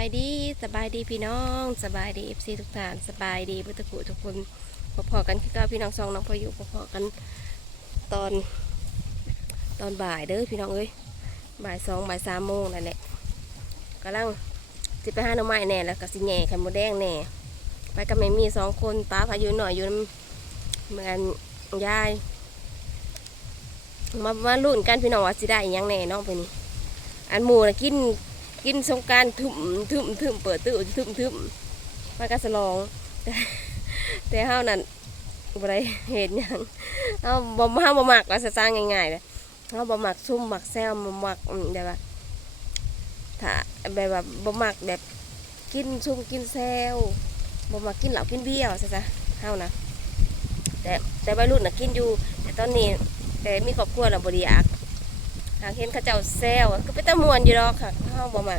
ายดีสบายดีพี่น้องสบายดีเอฟซีทุกท่านสบายดีพุทธกุทุกคนพอๆกันคือก้าพี่น้องซองน้องพออยู่พอๆกันตอนตอนบ่ายเด้อพี่น้องเอ้ยบ่ายสองบ่ายสามโมงนั่นแหละกำลังสิไปหาหน่อไม้แน่แล้วก็สิแหน่ไข่มดแดงแน่ไปกับแม่มีสองคนป้าพายุหน่อยอยู่เหมือนยายมามาลุ้นกันพี่น้องว่าสิได้ยังแน่น้องไปนี่อันหมูนะกิน กินสงการทุ่มทุ่มทุ่มเปิดตู้ทุ่มทุ่มมันก็สลอง แต่แต่เฮานั่นบ่ได้เห็นหยังเฮาบ่เฮาบ่มักว่าซะจ้างง่ายๆเลยเฮาบ่มักซุ่มมักแซวบ่มักแบบว่าถ้าแบบว่าบ่มักแบบกินซุ่มกินแซวบ่มักกินเหล้ากินเบียร์ว่าซะจ้ะเฮานะแต่แต่วัยรุ่นน่ะกินอยู่ แต่ตอนนี้ แต่มีครอบครัวแล้วบ่ได้อยาก หากเห็นเขาเจ้าแซวก็เป็นตะมวนอยู่ดอกค่ะเขาบอมา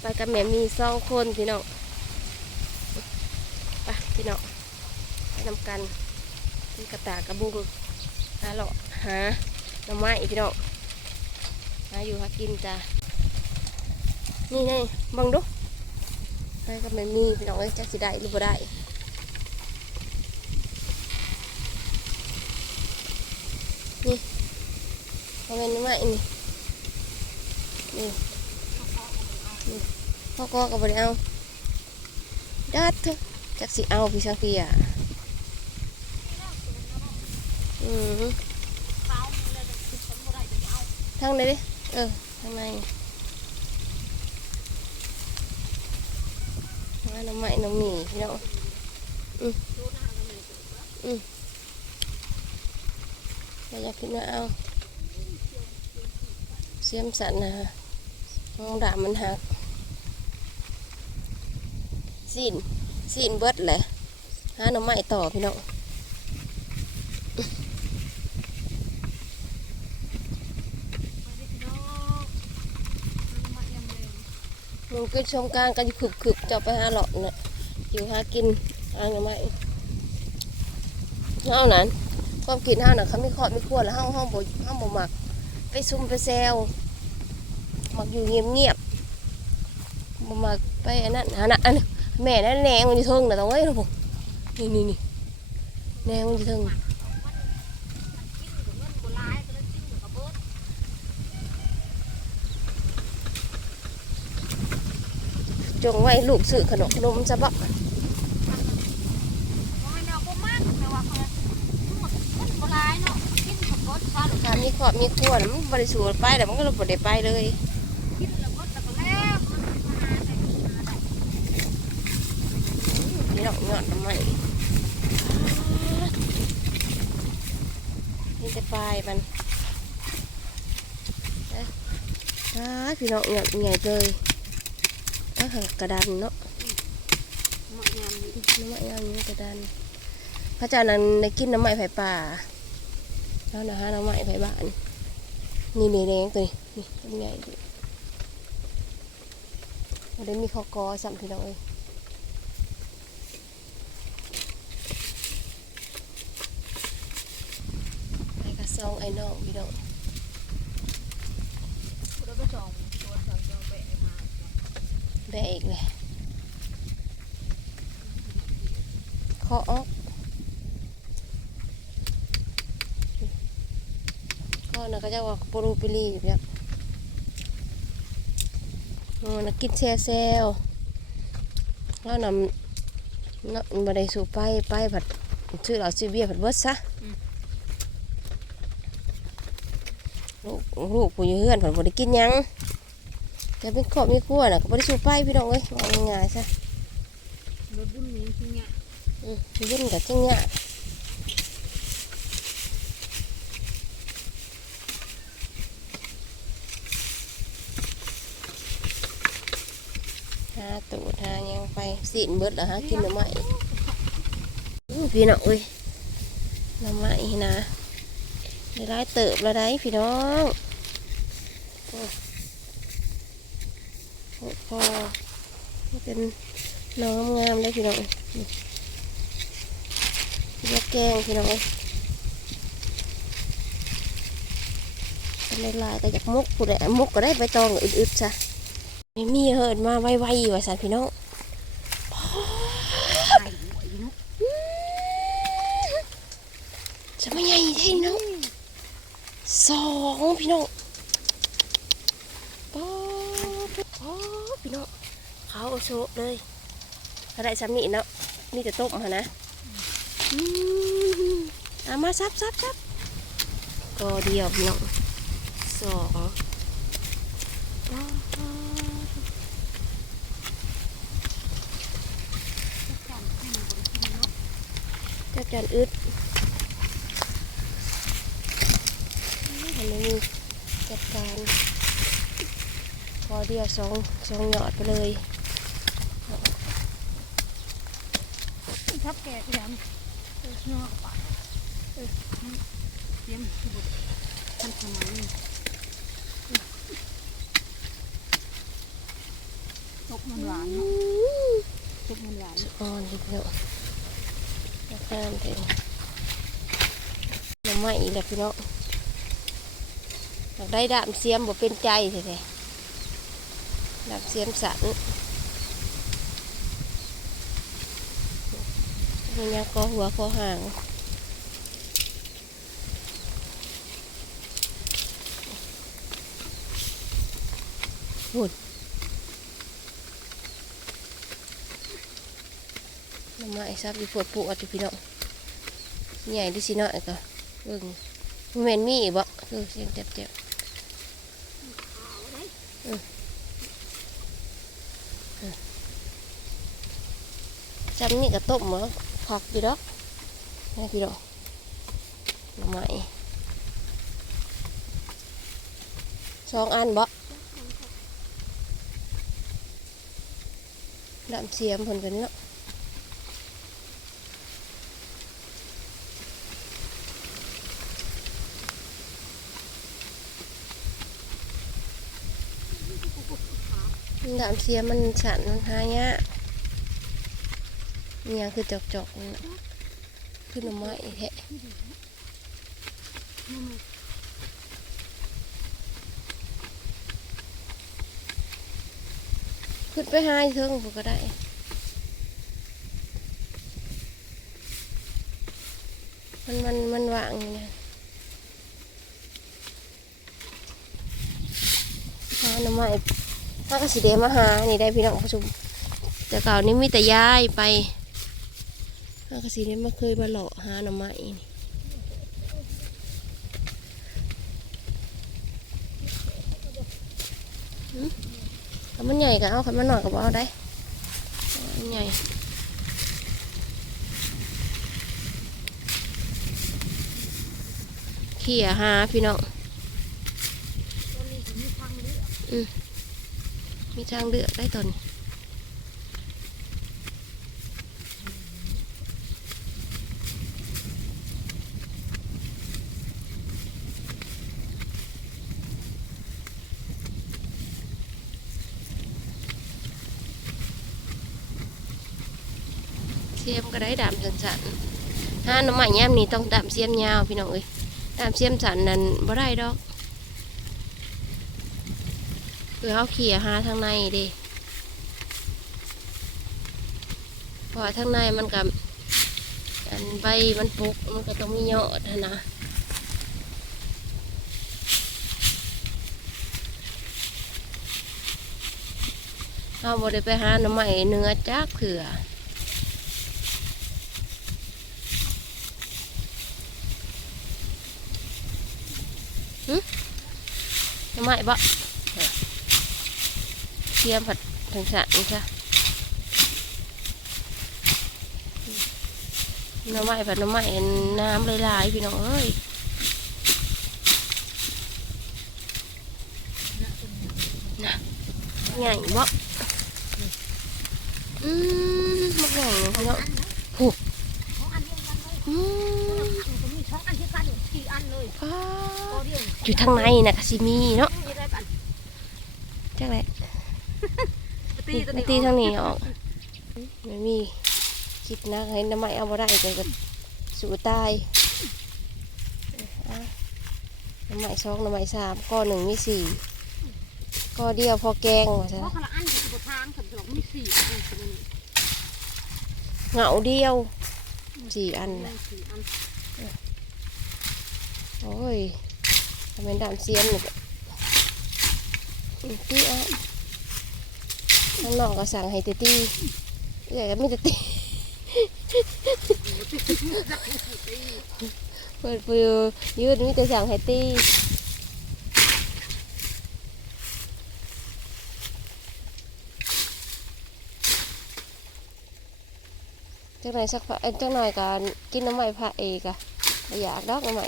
ไปกับแม่มีสองคนพี่น้องไปพี่น้องไปนำกันมีกระตากระบุงหาหลอหาหน่อไม้พี่น้องหาอยู่หากินจ้านี่ไงบังดูไปกับแม่มีพี่น้องเอ้ยจักสิได้หรือบ่ได้นี่ เอาเงินมาอีนี่นี่นี่พ่อก็กับบริเอาดัดเถอะจักสิเอาพี่สังเกียอืมทางไหนดิเออทางในมาน้ำไม้น้ำหมี่พี่น้องอืมอืมเราอยากขึ้นมาเอาเสียมสันนะฮะมองดามันหักสินสินเบิดเลยหาหน่อไม้ต่อพี่น้องมันก็ชมกลางกันขึบขึบจะไปหาหลอกน่ะอยู่หากินหาหน่อไม้เฮานั้นความกินเฮาน่ะเขาไม่ขอดไม่ควรแล้วเฮาเฮาบ่เฮาบ่มัก ไปซุ่มไปแซว มักอยู่เงียบเงียบๆบ่มักไปอันนั้นอันนั้นอันนั้นแม่นั่นแหนงมันอยู่เทิงนะตรงนี้นะผมนี่นี่นี่แหนงมันอยู่เทิงจงไว้ลูกซื้อขนมขนมจะบอกถ้ามีขอบมีขวดมันบริสุทธิ์ไปแต่มันก็บ่ได้ไปเลยนี่ด อกยอดทำไมนี่จะปลายมันเอ้ยอ้าพี่น้องยอดใหญ่เลยอ้ากระดานเนาะน้ำมันยางนี้กระดานพระเจ้านั้นได้กินน้ำไม้ไผ่ป่าแล้วนะฮะน้ำไม้ไผ่บ้าน นี่นี่แดงตัวนี้นี่เป็นไงดิมันได้มีข้อกอสัมพี่น้องเอ้ย ไอ้กระซองไอ้น้องพี่น้องแบะอีกเลยเคาะออกก็นะก็จะว่าปรูปิลีอยู่เนี่ยนักกินแซ่เซลแล้วนำนาะมาได้สู่ไปไปผัดชื่อเราชื่อเบียผัดเบิร์ดซะ ลูกลูกผู้อยู่เฮือนผัดบ่ได้กินหยังแต่เป็นครอบมีครัวน่ะก็บ่ได้สู่ไปพี่น้องเอ้ยว่าง่ายๆซะอืมยุ่นกับจังเนี่ยากหาตูดหาหยังไปสินเบิดแล้วหากินหน่อไม้อู้พี่น้องเอ้ยหน่อไม้นะ ได้ร้ายเติบแล้วได้พี่น้องพอเป็นน้องงามเลยพี่น้องเรียกแกงพี่น้องเป็นลายก็อยากมุกผู้ใดมุกก็ได้ใบตองอึดๆซะไม่มีเหินมาไวๆว่าสันพี่น้อง ไข่หวยเนาะ จะมาใหญ่แท้นี่น้องสองพี่น้องป๊า บป๊าบพี่น้องเขาเอโชะเลยอะไรซ้ำนี่เนาะมีแต่ต้มหะนะอืมเอามาซับซับซับก็เดียวพี่น้องสองจักจันอึดทำไมมีจัดการพอ เดียวสองสองหยอดไปเลยทับแก่ก็ยังเออเนาะปะเออเตรียมที่บุตรทันสมัยตกมันหวานเนาะตกมันหวานอ่อนนิดเดียวแล้วข้ามถึงน้ำไหม้อีกแล้วพี่น้องอยากได้ดามเสียมบ่เป็นใจแท้ๆ ดามเสียมสันมันยังก็หัวก็หางหุ่นน้ำไม้ซับอยู่ปวดปวดอยู่พี่น้องใหญ่ดิสิเนาะก็เบิ่งมันแม่นมีอีกบ่คือเสียงเจ็บเจ็บอืมอืม จำนี่ก็ต้มเหรอผักอยู่ดอกนี่พี่น้องน้ำไม้สองอันบ่ đạm xiêm phần gần nữa đạm xiêm mình sẵn มันหายะ นี่ยังคือจอกจอกๆนั่นน่ะคือหน่อไม้แท้ขึ้นไปหายเทิงพวกก็ได้มันมันมันวางเนี่ยหาหน่อไม้ถ้าก็สิเดมาหา นี่ได้พี่น้องผู้ชมแต่เก่านี่มีแต่ย้ายไป ถ้าก็สิเดมาเคยมาหลอกหาหน่อไม้นี่ถ้ามันใหญ่ก็เอาคันมันหน่อยก็บเอาได้ใหญ่เขี่ยหาพี่น้องมีทางเลือกมีทางเลือกได้ตอน เสียมก็ได้ดามสันสันๆห้าหน้ำใหม่ย่มนี่ต้องดามเสียมยาวพี่น้องเอ้ยดามเสียมสันนั่นบ่ได้ดอกคือเขาเขี่ยหาทางในดิพราะว่าทางในมันกับอันใบมันปุกมันก็ต้องมียอดหั้นนะเอาบได้ไปหาหน่อไม้เนื้อจักเผื่อหึหน่อ ไม้บ่เทียมผัดถึงสันค่ะหน้ำไม้ผัดหน้ำไม้น้ำหลายๆพี่น้องเอ้ยนะใหญ่บ่อืมมันใหญ่เลยพี่น้องของอันเดียวกันเลย อืม มันก็มีสองอันที่กัน อยู่สี่อันเลยฟ้าตัวเดียวอยู่ทางในนะกสิมีเนาะมีอะไรกันจังไรตีตัวมานี้ตีทางนี้ออกไม่มีคิดนะเห็นน้ำไม้เอาบ่ได้ก็จะสู้ตายอะน้ำไม้สองน้ำไม้สามก้อนหนึ่งมีสี่ก็เดียวพอแกงว่าเพซะราะคนละอันจะบททางสำหรับมีสี่อันใช่ไหมนี่เหงาเดียวสี่อันมีน่ะสี่อัน โอ้ยทำเป็นดำเสียนี่ก็อีกตีอะข้างนอกก็สั่งให้ตี้เอ้ยก็ไมีแต่ตีเปิดฟิวยืดมีแต่สั่งให้ตีจังหน่อยสักพักจังหน่อยกันกินน้ำใหม่พระเอกอะอยากดอกน้ำใหม่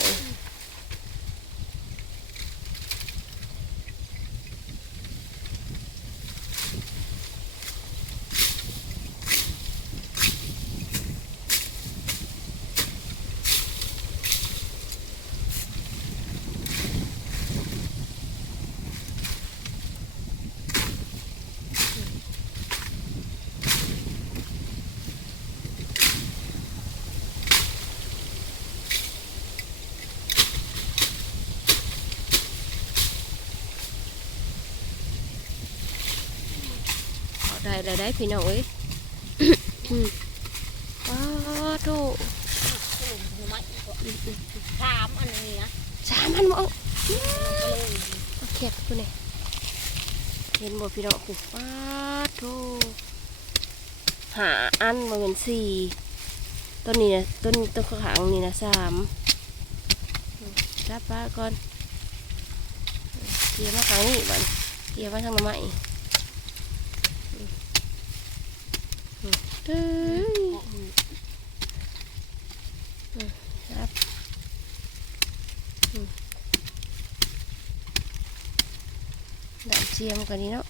าได้ได้ได้พี่น้องเอ้ยว้าวโถสามอันนี้นะสามพันบ่เอาก็เลยเอาเข็บกูเนี่ยเห็นบ่พี่น้องกูว้าวโถหาอันมาเป็นสี่ต้นนี้นะต้นต้นข้างหลังนี่นะสามรับป้าก่อนเกี่ยวมาข้างนี้บัดเกี่ยวมาทางหน้ำไม้ เด้อครับอืมดำเจียมกันนี้เนาะ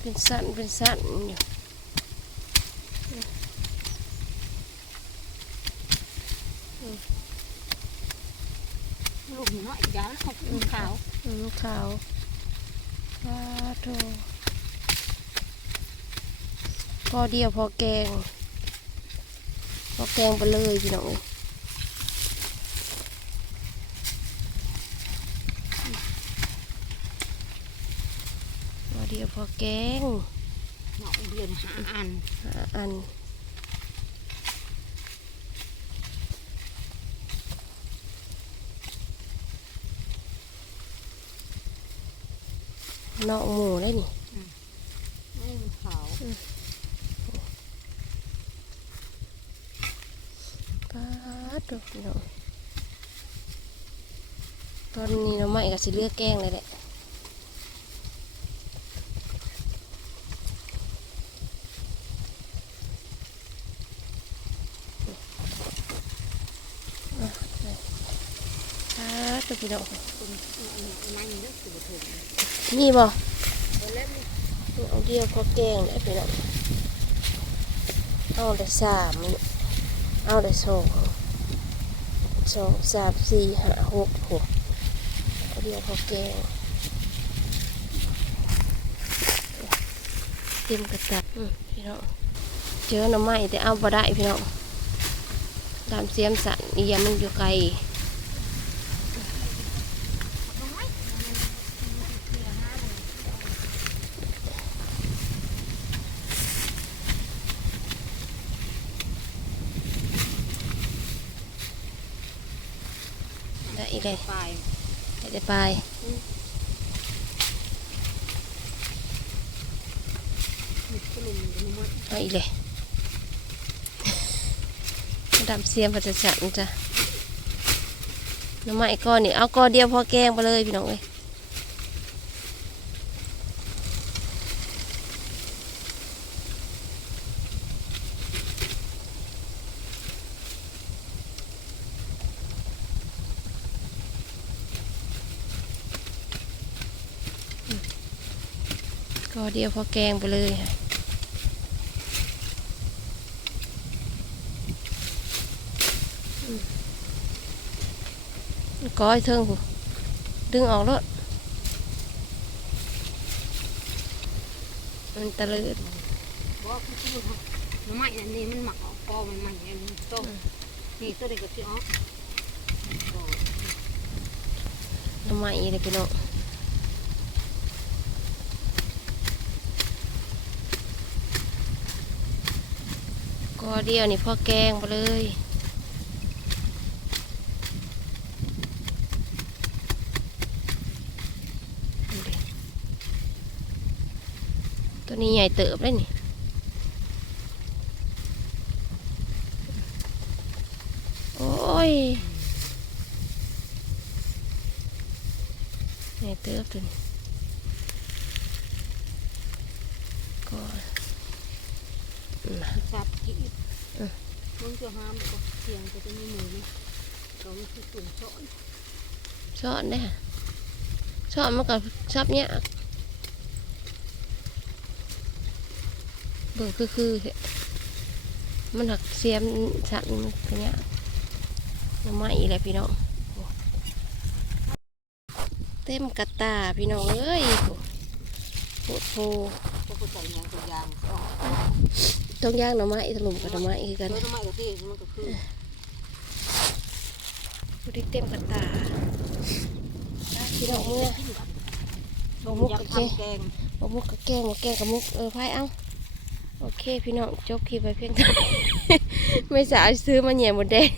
เป็นสั้นเป็นสั้นอยู่ ลูกน้อย ยาวเขาเป็นขาวอืมขาวว้าโถพอเดียวพอแกง พอแกงไปเลยพี่น้องเอ้ยพอเดียวพอแกงเนาะเดือนหาอันหาอัน นอกหมูได้นี่ไม่ขาวป้าดดอกพี่น้องตอนนี้น้ำใหม่ก็สิเลือกแกงเลยแหละป้าดดอกพี่น้องเป็นนั่งเลือกสิบถุง มีบ่เล่มเอาเดียวพอแกงได้พี่น้องเอาได้สามเอาได้สองสองสามสี่ห้าหกหกเอาเดียวพอแกงเต็มกระตักอืมพี่น้องเจอหน่อไม้แต่เอาบ่ได้พี่น้องตามเสียมสันอีหยามันอยู่ไกล น้อย ได้อีกเลยปลายได้ได้ไปมีกลุ่มมันเอาอีกเลยดำเสียมพัชจันจ้ะน้ำไม้ก้อนนี่เอาก้อนเดียวพอแกงไปเลยพี่น้องเอ้ย อนเดียวพอแกงไปเลยค่ะก้อยเทิงผู้ดึงออกแล้วมันตะลืดบอกว่าคือชื่อเขาหน่อไม้อันนี้มันหมักออกกอมันมันอย่างนี้ต้มนี่ตัวเด็กก็ที่ออกกอน้ำใหม่เลยพี่น้อง ก็เดียวนี่พ่อแกงไปเลยตัวนี้ใหญ่เติบเลยนี่โอ้ยใหญ่เติบตัวนี้ก็ สับกินมึงจะห้ามก็เสียงก็จะมีหมูนี่ก็มันคือตุ่มช้อนชอบได้ค่ะชอบมันก็ชอบเนี้ยเบิ่งคือคือเถอะมันหักเสียมสันมันเนี้ยน้ำไม้อีแหละพี่น้องเต็มกระตาพี่น้องเอ้ยโหดโพ ก็คือใส่ยางตัวยางก็ต้องย่างหน่อไม้ถล่มกับหน่อไม้คือกันแล้วทำไมก็ที่มันก็คือผู้ที่เต็มกระตาพี่น้องเมื่อกินแบบบ่มุกอยากกับแกงทำแกงบ่มุกกับแกงบ่แกงกับมุกเออพายเอาโอเคพี่น้องจบคลิปไปเพียงเท่านี้ไม่สาวซื้อมาแหย่หมดแดง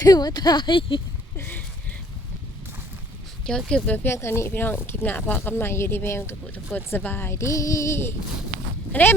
ถือว่าตาย ยอดคลิปเพียงเท่านี้พี่น้องคลิปหน้าพอกันใหม่อยู่ดีแมงทุกคนสบายดีอันนี้